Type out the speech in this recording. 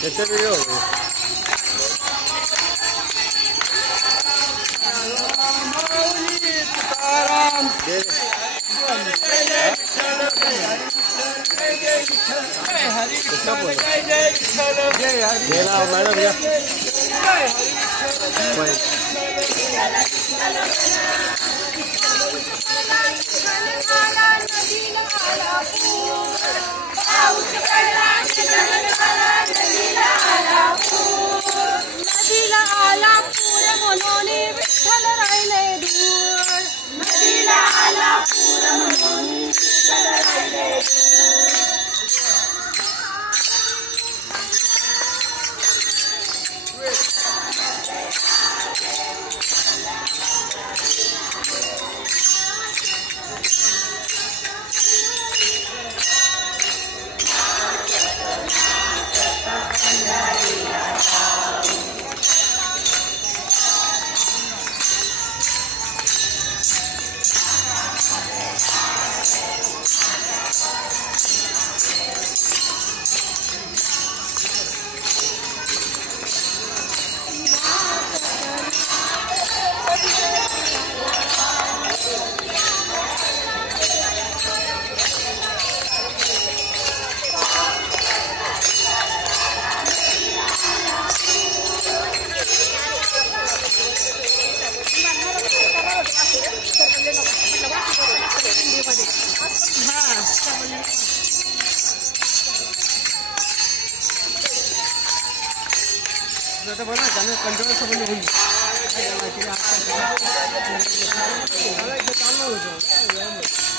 त्याचा video madam या नदीला आला पूर म्हणून विठ्ठल राहिले दूर नदीला आला पूर म्हणून विठ्ठल राहिले आता बघा त्याने कंट्रोल संबंध होईल काय चाललं होतं